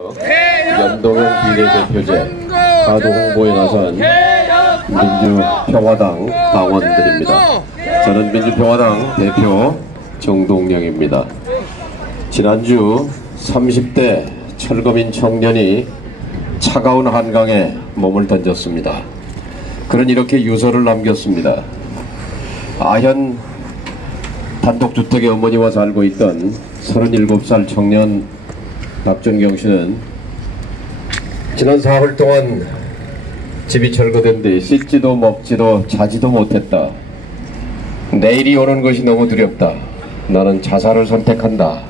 연동형 비례대표제 가도 홍보에 나선 민주평화당 당원들입니다. 저는 민주평화당 대표 정동영입니다. 지난주 30대 철거민 청년이 차가운 한강에 몸을 던졌습니다. 그는 이렇게 유서를 남겼습니다. 아현 단독주택에 어머니와 살고 있던 37살 청년 박준경 씨는 지난 사흘 동안 집이 철거된 뒤 씻지도 먹지도 자지도 못했다. 내일이 오는 것이 너무 두렵다. 나는 자살을 선택한다.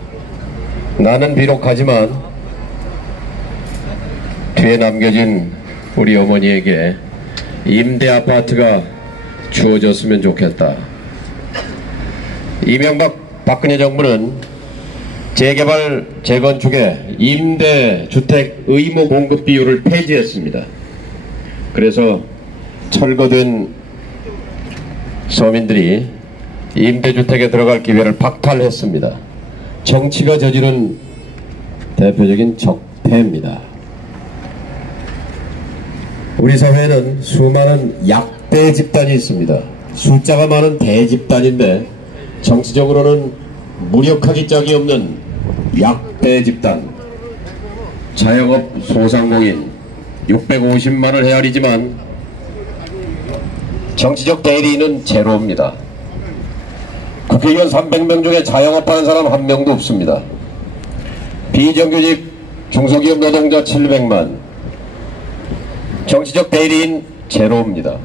나는 비록 가지만 뒤에 남겨진 우리 어머니에게 임대 아파트가 주어졌으면 좋겠다. 이명박 박근혜 정부는 재개발 재건축의 임대주택 의무 공급 비율을 폐지했습니다. 그래서 철거된 서민들이 임대주택에 들어갈 기회를 박탈했습니다. 정치가 저지른 대표적인 적폐입니다. 우리 사회에는 수많은 약대 집단이 있습니다. 숫자가 많은 대집단인데 정치적으로는 무력하기 짝이 없는 약대 집단, 자영업 소상공인 650만을 헤아리지만 정치적 대리인은 제로입니다. 국회의원 300명 중에 자영업하는 사람 한 명도 없습니다. 비정규직 중소기업 노동자 700만, 정치적 대리인 제로입니다.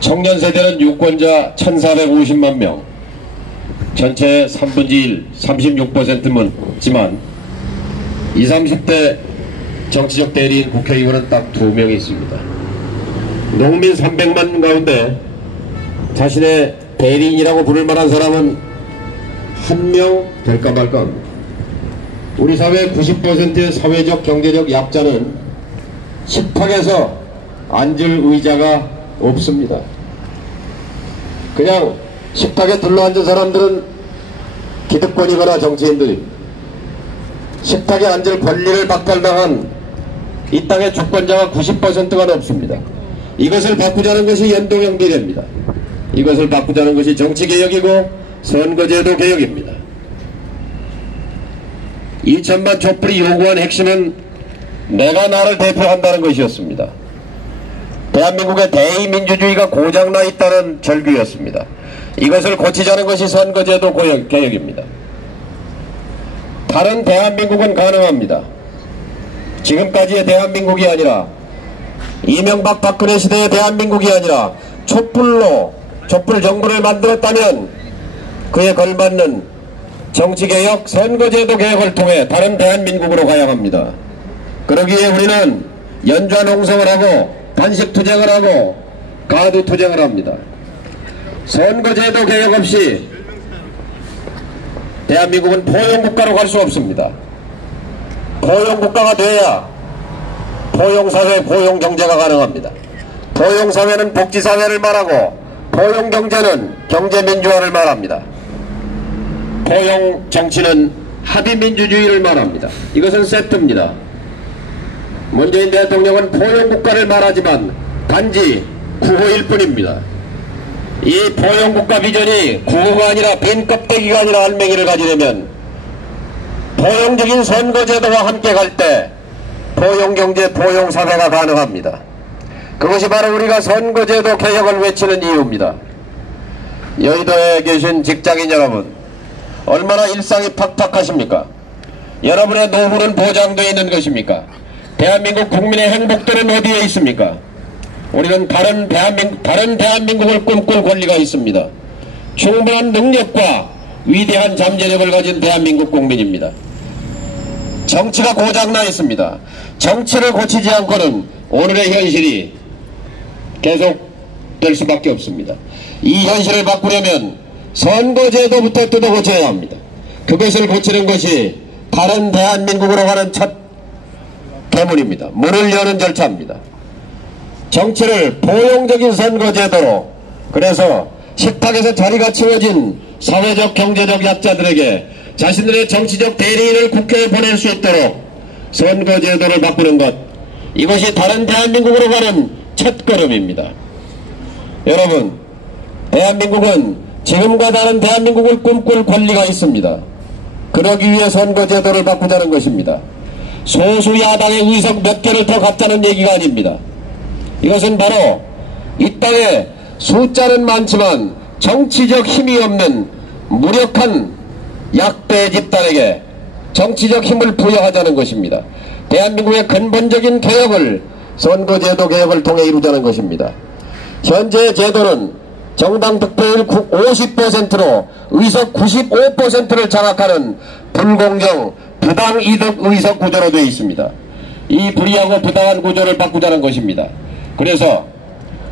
청년 세대는 유권자 1450만 명, 전체 3분의 1, 36%지만 20, 30대 정치적 대리인 국회의원은 딱 2명이 있습니다. 농민 300만 가운데 자신의 대리인이라고 부를 만한 사람은 1명 될까 말까 합니다. 우리 사회 90%의 사회적 경제적 약자는 식탁에서 앉을 의자가 없습니다. 그냥 식탁에 둘러앉은 사람들은 기득권이거나 정치인들입니다. 식탁에 앉을 권리를 박탈당한 이 땅의 주권자가 90%가 넘습니다. 이것을 바꾸자는 것이 연동형 비례입니다. 이것을 바꾸자는 것이 정치개혁이고 선거제도 개혁입니다. 2천만 촛불이 요구한 핵심은 내가 나를 대표한다는 것이었습니다. 대한민국의 대의민주주의가 고장나 있다는 절규였습니다. 이것을 고치자는 것이 선거제도 개혁입니다. 다른 대한민국은 가능합니다. 지금까지의 대한민국이 아니라 이명박 박근혜 시대의 대한민국이 아니라 촛불 정부를 만들었다면 그에 걸맞는 정치개혁, 선거제도 개혁을 통해 다른 대한민국으로 가야 합니다. 그러기에 우리는 연좌농성을 하고 단식투쟁을 하고 가두투쟁을 합니다. 선거제도 개혁 없이 대한민국은 포용국가로 갈 수 없습니다. 포용국가가 돼야 포용사회, 포용경제가 가능합니다. 포용사회는 복지사회를 말하고 포용경제는 경제민주화를 말합니다. 포용정치는 합의민주주의를 말합니다. 이것은 세트입니다. 문재인 대통령은 포용국가를 말하지만 단지 구호일 뿐입니다. 이 포용국가 비전이 구호가 아니라 빈 껍데기가 아니라 알맹이를 가지려면 포용적인 선거제도와 함께 갈 때 포용경제, 포용사회가 가능합니다. 그것이 바로 우리가 선거제도 개혁을 외치는 이유입니다. 여의도에 계신 직장인 여러분, 얼마나 일상이 팍팍하십니까? 여러분의 노후는 보장되어 있는 것입니까? 대한민국 국민의 행복들은 어디에 있습니까? 우리는 다른 대한민국을 꿈꿀 권리가 있습니다. 충분한 능력과 위대한 잠재력을 가진 대한민국 국민입니다. 정치가 고장나 있습니다. 정치를 고치지 않고는 오늘의 현실이 계속될 수밖에 없습니다. 이 현실을 바꾸려면 선거제도부터 뜯어 고쳐야 합니다. 그것을 고치는 것이 다른 대한민국으로 가는 첫 대문입니다. 문을 여는 절차입니다. 정치를 포용적인 선거제도로, 그래서 식탁에서 자리가 채워진 사회적 경제적 약자들에게 자신들의 정치적 대리인을 국회에 보낼 수 있도록 선거제도를 바꾸는 것, 이것이 다른 대한민국으로 가는 첫걸음입니다. 여러분, 대한민국은 지금과 다른 대한민국을 꿈꿀 권리가 있습니다. 그러기 위해 선거제도를 바꾸자는 것입니다. 소수 야당의 의석 몇 개를 더 갖자는 얘기가 아닙니다. 이것은 바로 이 땅에 숫자는 많지만 정치적 힘이 없는 무력한 약대 집단에게 정치적 힘을 부여하자는 것입니다. 대한민국의 근본적인 개혁을 선거제도 개혁을 통해 이루자는 것입니다. 현재 제도는 정당 득표율 50%로 의석 95%를 장악하는 불공정 부당 이득 의석 구조로 되어 있습니다. 이 불이하고 부당한 구조를 바꾸자는 것입니다. 그래서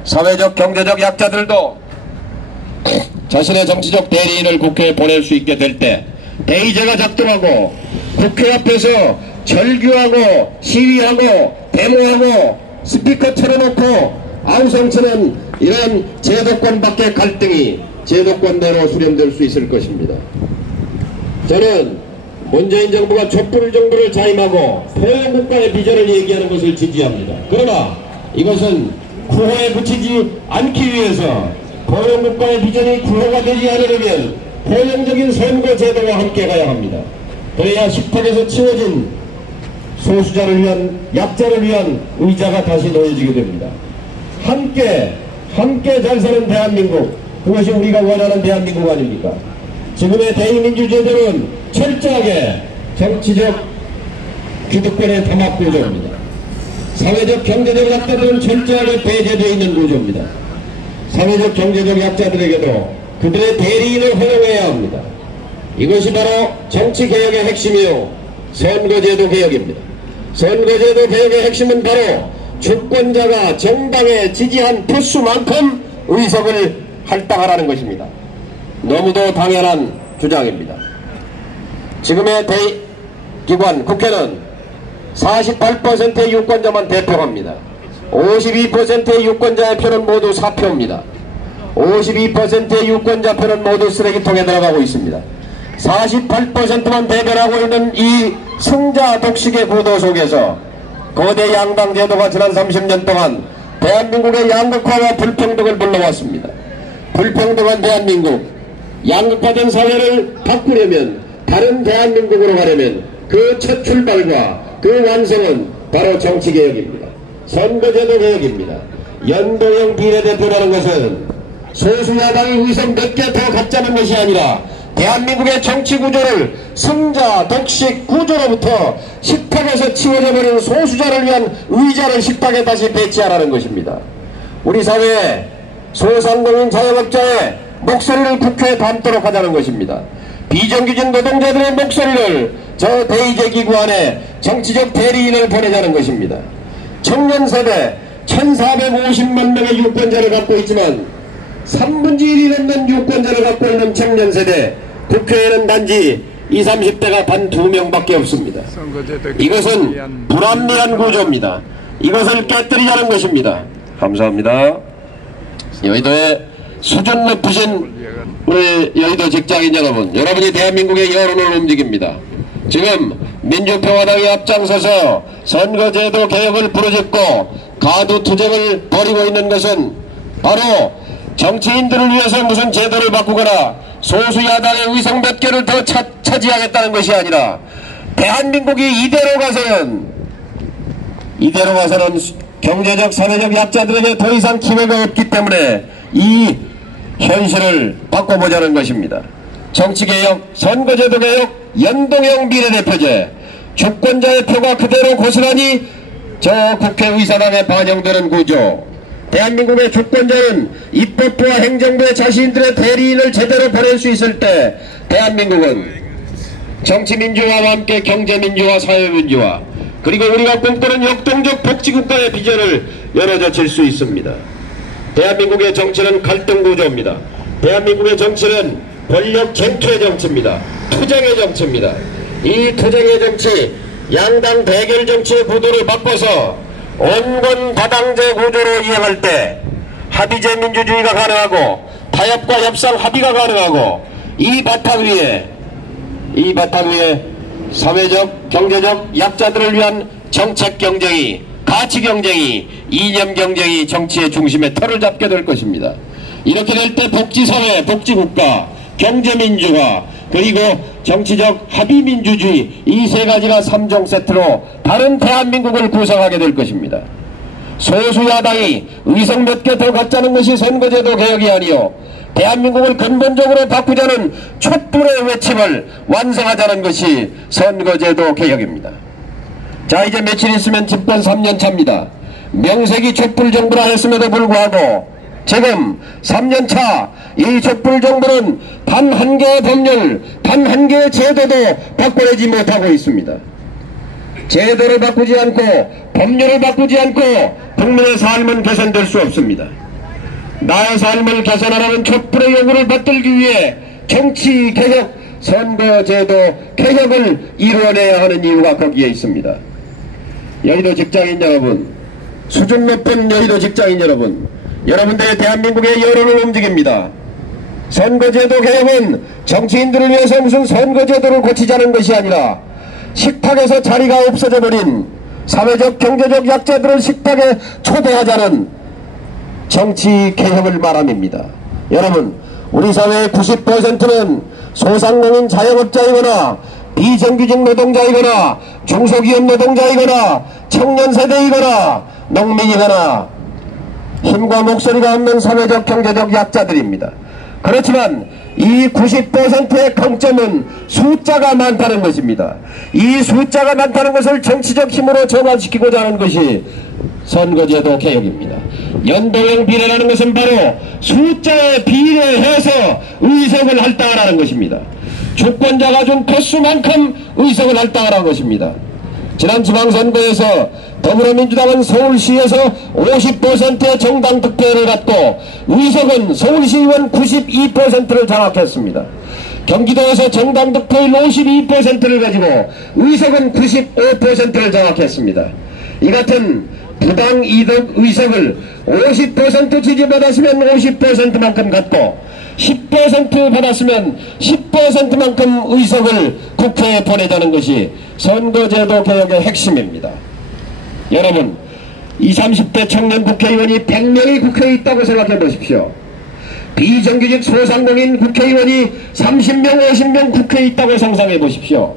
사회적 경제적 약자들도 자신의 정치적 대리인을 국회에 보낼 수 있게 될 때 대의제가 작동하고 국회 앞에서 절규하고 시위하고 데모하고 스피커 틀어놓고 아우성치는 이런 제도권 밖의 갈등이 제도권대로 수렴될 수 있을 것입니다. 저는 문재인 정부가 촛불 정부를 자임하고 포용국가의 비전을 얘기하는 것을 지지합니다. 그러나 이것은 구호에 붙이지 않기 위해서 포용국가의 비전이 구호가 되지 않으려면 포용적인 선거제도와 함께 가야 합니다. 그래야 식탁에서 치워진 소수자를 위한 약자를 위한 의자가 다시 놓여지게 됩니다. 함께 잘 사는 대한민국, 그것이 우리가 원하는 대한민국 아닙니까? 지금의 대의민주제도는 철저하게 정치적 기득권의 담합 구조입니다. 사회적 경제적 약자들은 철저하게 배제되어 있는 구조입니다. 사회적 경제적 약자들에게도 그들의 대리인을 허용해야 합니다. 이것이 바로 정치개혁의 핵심이요 선거제도 개혁입니다. 선거제도 개혁의 핵심은 바로 주권자가 정당에 지지한 표수만큼 의석을 할당하라는 것입니다. 너무도 당연한 주장입니다. 지금의 대기관 국회는 48%의 유권자만 대표합니다. 52%의 유권자의 표는 모두 사표입니다. 52%의 유권자 표는 모두 쓰레기통에 들어가고 있습니다. 48%만 대변하고 있는 이 승자 독식의 구도 속에서 거대 양당 제도가 지난 30년 동안 대한민국의 양극화와 불평등을 불러왔습니다. 불평등한 대한민국, 양극화된 사회를 바꾸려면, 다른 대한민국으로 가려면 그 첫 출발과 그 완성은 바로 정치개혁입니다. 선거제도 개혁입니다. 연동형 비례대표라는 것은 소수야당이 의석 몇 개 더 갖자는 것이 아니라 대한민국의 정치구조를 승자 독식 구조로부터 식탁에서 치워져 버리는 소수자를 위한 의자를 식탁에 다시 배치하라는 것입니다. 우리 사회에 소상공인 자영업자의 목소리를 국회에 담도록 하자는 것입니다. 비정규직 노동자들의 목소리를 저 대의제 기구 안에 정치적 대리인을 보내자는 것입니다. 청년 세대 1450만 명의 유권자를 갖고 있지만 3분의 1이 넘는 유권자를 갖고 있는 청년 세대, 국회에는 단지 20, 30대가 단 2명밖에 없습니다. 이것은 불합리한 구조입니다. 이것을 깨뜨리자는 것입니다. 감사합니다. 여의도의 수준 높으신 우리 여의도 직장인 여러분, 여러분이 대한민국의 여론을 움직입니다. 지금 민주평화당이 앞장서서 선거제도 개혁을 부르짖고 가두투쟁을 벌이고 있는 것은 바로 정치인들을 위해서 무슨 제도를 바꾸거나 소수야당의 의석 몇 개를 더 차지하겠다는 것이 아니라 대한민국이 이대로 가서는 경제적 사회적 약자들에게 더 이상 기회가 없기 때문에 이 현실을 바꿔보자는 것입니다. 정치개혁, 선거제도 개혁, 연동형 비례대표제, 주권자의 표가 그대로 고스란히 저 국회의사당에 반영되는 구조. 대한민국의 주권자는 입법부와 행정부의 자신들의 대리인을 제대로 보낼 수 있을 때 대한민국은 정치민주화와 함께 경제민주화, 사회민주화, 그리고 우리가 꿈꾸는 역동적 복지국가의 비전을 열어젖힐 수 있습니다. 대한민국의 정치는 갈등구조입니다. 대한민국의 정치는 권력 쟁투의 정치입니다. 투쟁의 정치입니다. 이 투쟁의 정치, 양당 대결 정치의 구도를 바꿔서 온건 다당제 구조로 이행할 때 합의제 민주주의가 가능하고 타협과 협상 합의가 가능하고 이 바탕 위에 사회적, 경제적 약자들을 위한 정책 경쟁이, 가치 경쟁이, 이념 경쟁이 정치의 중심에 털을 잡게 될 것입니다. 이렇게 될 때 복지사회, 복지국가, 경제민주화, 그리고 정치적 합의민주주의, 이 세 가지가 3종 세트로 다른 대한민국을 구성하게 될 것입니다. 소수야당이 의석 몇 개 더 갖자는 것이 선거제도 개혁이 아니요, 대한민국을 근본적으로 바꾸자는 촛불의 외침을 완성하자는 것이 선거제도 개혁입니다. 자, 이제 며칠 있으면 집권 3년 차입니다. 명색이 촛불 정부라 했음에도 불구하고 지금 3년 차 이 촛불 정부는 단 한 개의 법률, 단 한 개의 제도도 바꿔내지 못하고 있습니다. 제도를 바꾸지 않고 법률을 바꾸지 않고 국민의 삶은 개선될 수 없습니다. 나의 삶을 개선하라는 촛불의 요구를 받들기 위해 정치개혁, 선거제도 개혁을 이루어내야 하는 이유가 거기에 있습니다. 여의도 직장인 여러분, 수준 높은 여의도 직장인 여러분, 여러분들의 대한민국의 여론을 움직입니다. 선거제도 개혁은 정치인들을 위해서 무슨 선거제도를 고치자는 것이 아니라 식탁에서 자리가 없어져 버린 사회적 경제적 약자들을 식탁에 초대하자는 정치 개혁을 말함입니다. 여러분, 우리 사회의 90%는 소상공인 자영업자이거나 비정규직 노동자이거나 중소기업 노동자이거나 청년세대이거나 농민이거나 힘과 목소리가 없는 사회적 경제적 약자들입니다. 그렇지만 이 90%의 강점은 숫자가 많다는 것입니다. 이 숫자가 많다는 것을 정치적 힘으로 전환시키고자 하는 것이 선거제도 개혁입니다. 연동형 비례라는 것은 바로 숫자에 비례해서 의석을 할당하라는 것입니다. 주권자가 준 표수만큼 의석을 할당하라는 것입니다. 지난 지방선거에서 더불어민주당은 서울시에서 50%의 정당 득표를 갖고 의석은 서울시의원 92%를 장악했습니다. 경기도에서 정당 득표율 52%를 가지고 의석은 95%를 장악했습니다. 이 같은 부당 이득 의석을 50% 지지받았으면 50%만큼 갖고 10% 받았으면 10%만큼 의석을 국회에 보내자는 것이 선거제도 개혁의 핵심입니다. 여러분, 20, 30대 청년 국회의원이 100명이 국회에 있다고 생각해 보십시오. 비정규직 소상공인 국회의원이 30명, 50명 국회에 있다고 상상해 보십시오.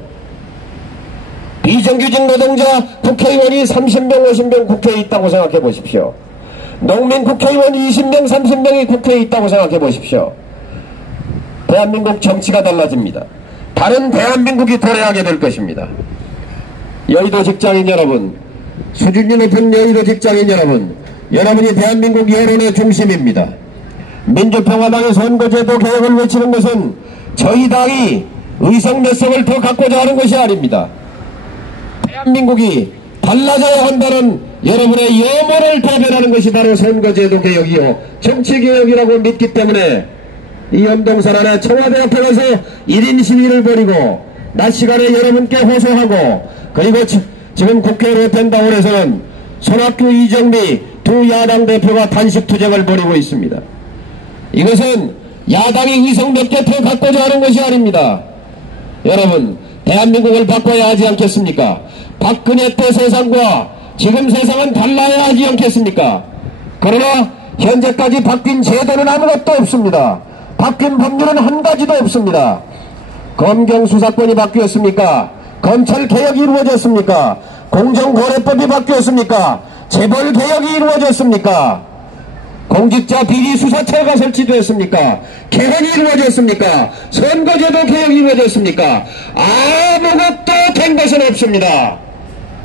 비정규직 노동자 국회의원이 30명, 50명 국회에 있다고 생각해 보십시오. 농민 국회의원 20명, 30명이 국회에 있다고 생각해 보십시오. 대한민국 정치가 달라집니다. 다른 대한민국이 도래하게 될 것입니다. 여의도 직장인 여러분, 수준이 높은 여의도 직장인 여러분, 여러분이 대한민국 여론의 중심입니다. 민주평화당의 선거제도 개혁을 외치는 것은 저희 당이 의석 몇 석을 더 갖고자 하는 것이 아닙니다. 대한민국이 달라져야 한다는 여러분의 염원을 대변하는 것이 바로 선거제도 개혁이요 정치개혁이라고 믿기 때문에 이 연동선 안에 청와대 앞에 가서 1인 시위를 벌이고 낮 시간에 여러분께 호소하고, 그리고 지금 국회로 된다고 해서는 손학규, 이정미 두 야당 대표가 단식 투쟁을 벌이고 있습니다. 이것은 야당이 의석 몇 개 더 갖고자 하는 것이 아닙니다. 여러분, 대한민국을 바꿔야 하지 않겠습니까? 박근혜 때 세상과 지금 세상은 달라야 하지 않겠습니까? 그러나 현재까지 바뀐 제도는 아무것도 없습니다. 바뀐 법률은 한 가지도 없습니다. 검경수사권이 바뀌었습니까? 검찰개혁이 이루어졌습니까? 공정거래법이 바뀌었습니까? 재벌개혁이 이루어졌습니까? 공직자 비리수사처가 설치되었습니까? 개헌이 이루어졌습니까? 선거제도 개혁이 이루어졌습니까? 아무것도 된 것은 없습니다.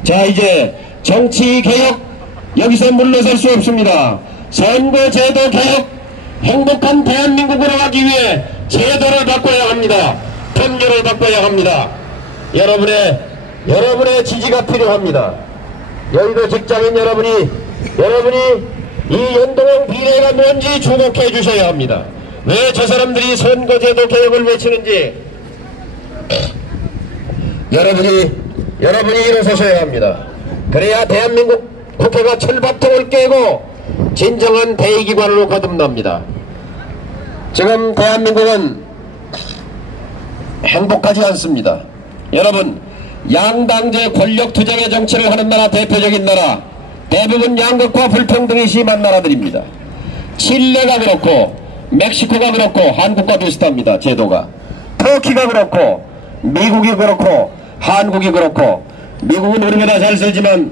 자, 이제 정치개혁, 여기서 물러설 수 없습니다. 선거제도 개혁, 행복한 대한민국으로 가기 위해 제도를 바꿔야 합니다. 법률을 바꿔야 합니다. 여러분의 지지가 필요합니다. 여의도 직장인 여러분이 이 연동형 비례가 뭔지 주목해 주셔야 합니다. 왜 저 사람들이 선거제도 개혁을 외치는지 여러분이 일어서셔야 합니다. 그래야 대한민국 국회가 철밥통을 깨고 진정한 대의기관으로 거듭납니다. 지금 대한민국은 행복하지 않습니다. 여러분, 양당제 권력투쟁의 정치를 하는 나라, 대표적인 나라, 대부분 양극화 불평등이 심한 나라들입니다. 칠레가 그렇고 멕시코가 그렇고 한국과 비슷합니다. 제도가. 터키가 그렇고 미국이 그렇고 한국이 그렇고, 미국은 우리보다 잘 살지만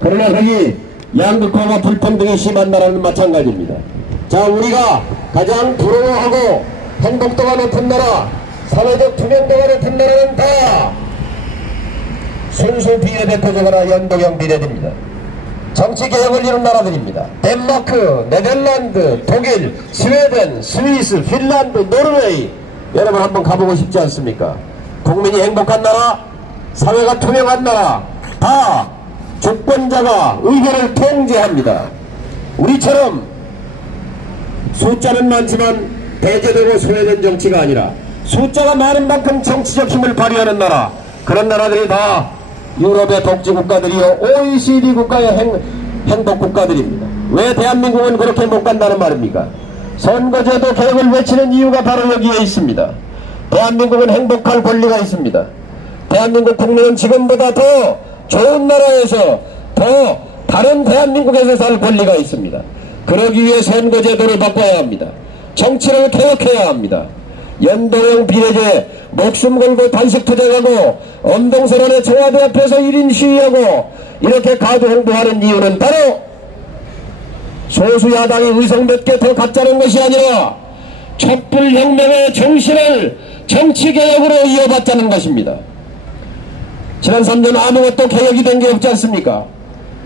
그러나 거기 양극화와 불평등이 심한 나라는 마찬가지입니다. 자, 우리가 가장 부러워하고 행복도가 높은 나라, 사회적 투명도가 높은 나라는 다 순수 비례대표제거나 연동형 비례대입니다. 정치개혁을 이룬 나라들입니다. 덴마크, 네덜란드, 독일, 스웨덴, 스위스, 핀란드, 노르웨이. 여러분 한번 가보고 싶지 않습니까? 국민이 행복한 나라, 사회가 투명한 나라, 다 주권자가 의견을 통제합니다. 우리처럼 숫자는 많지만 배제되고 소외된 정치가 아니라 숫자가 많은 만큼 정치적 힘을 발휘하는 나라, 그런 나라들이 다 유럽의 독재국가들이요 OECD 국가의 행복국가들입니다. 왜 대한민국은 그렇게 못 간다는 말입니까? 선거제도 개혁을 외치는 이유가 바로 여기에 있습니다. 대한민국은 행복할 권리가 있습니다. 대한민국 국민은 지금보다 더 좋은 나라에서, 더 다른 대한민국에서 살 권리가 있습니다. 그러기 위해 선거제도를 바꿔야 합니다. 정치를 개혁해야 합니다. 연동형 비례제, 목숨 걸고 단식 투쟁하고 엄동설안의 청와대 앞에서 1인 시위하고 이렇게 가두 홍보하는 이유는 바로 소수 야당이 의석 몇 개 더 갖자는 것이 아니라 촛불혁명의 정신을 정치개혁으로 이어받자는 것입니다. 지난 3년 아무것도 개혁이 된 게 없지 않습니까?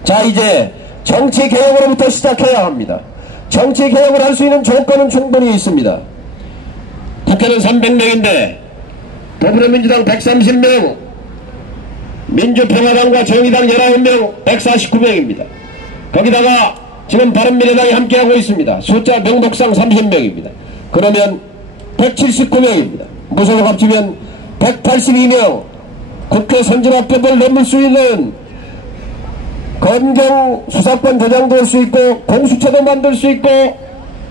자, 이제 정치개혁으로부터 시작해야 합니다. 정치개혁을 할 수 있는 조건은 충분히 있습니다. 국회는 300명인데 더불어민주당 130명, 민주평화당과 정의당 19명, 149명입니다. 거기다가 지금 바른미래당이 함께하고 있습니다. 숫자 명목상 30명입니다. 그러면 179명입니다. 무소속 합치면 182명. 국회 선진화법을 넘을 수 있는 검경 수사권 대장도 할 수 있고 공수처도 만들 수 있고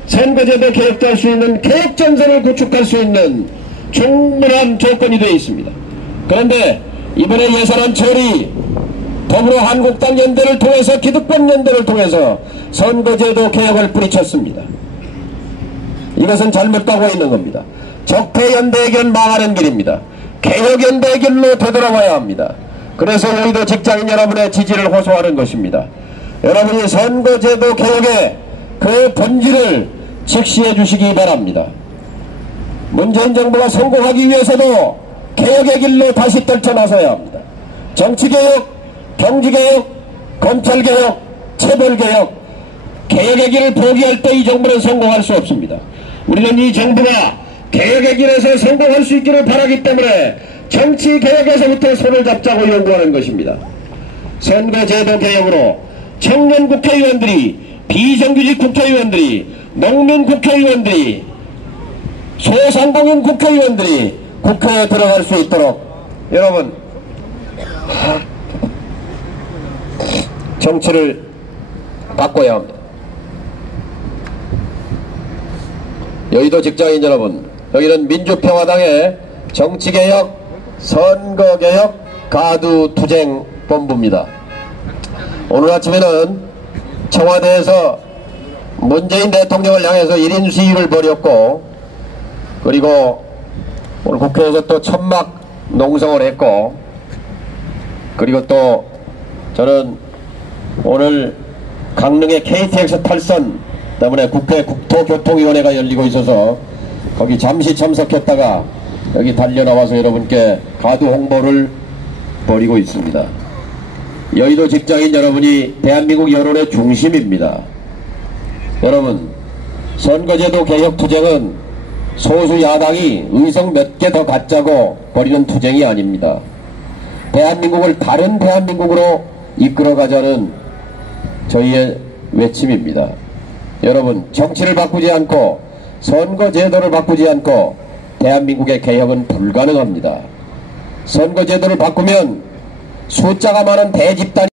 선거제도 개혁도 할 수 있는 개혁전선을 구축할 수 있는 충분한 조건이 되어 있습니다. 그런데 이번에 예산안 처리, 더불어 한국당 연대를 통해서, 기득권 연대를 통해서 선거제도 개혁을 뿌리쳤습니다. 이것은 잘못 가고 있는 겁니다. 적폐연대의 길 망하는 길입니다. 개혁연대의 길로 되돌아와야 합니다. 그래서 우리도 직장인 여러분의 지지를 호소하는 것입니다. 여러분이 선거제도 개혁의 그 본질을 직시해 주시기 바랍니다. 문재인 정부가 성공하기 위해서도 개혁의 길로 다시 떨쳐나서야 합니다. 정치개혁, 경제개혁, 검찰개혁, 체벌개혁, 개혁의 길을 포기할 때 이 정부는 성공할 수 없습니다. 우리는 이 정부가 개혁의 길에서 성공할 수 있기를 바라기 때문에 정치개혁에서부터 손을 잡자고 요구하는 것입니다. 선거제도 개혁으로 청년 국회의원들이, 비정규직 국회의원들이, 농민 국회의원들이, 소상공인 국회의원들이 국회에 들어갈 수 있도록 여러분 정치를 바꿔야 합니다. 여의도 직장인 여러분, 여기는 민주평화당의 정치개혁, 선거개혁, 가두투쟁본부입니다. 오늘 아침에는 청와대에서 문재인 대통령을 향해서 1인 시위를 벌였고, 그리고 오늘 국회에서 또 천막 농성을 했고, 그리고 또 저는 오늘 강릉의 KTX 탈선 때문에 국회 국토교통위원회가 열리고 있어서 거기 잠시 참석했다가 여기 달려나와서 여러분께 가두 홍보를 벌이고 있습니다. 여의도 직장인 여러분이 대한민국 여론의 중심입니다. 여러분, 선거제도 개혁 투쟁은 소수 야당이 의석 몇 개 더 갖자고 벌이는 투쟁이 아닙니다. 대한민국을 다른 대한민국으로 이끌어가자는 저희의 외침입니다. 여러분, 정치를 바꾸지 않고 선거제도를 바꾸지 않고 대한민국의 개혁은 불가능합니다. 선거제도를 바꾸면 숫자가 많은 대집단이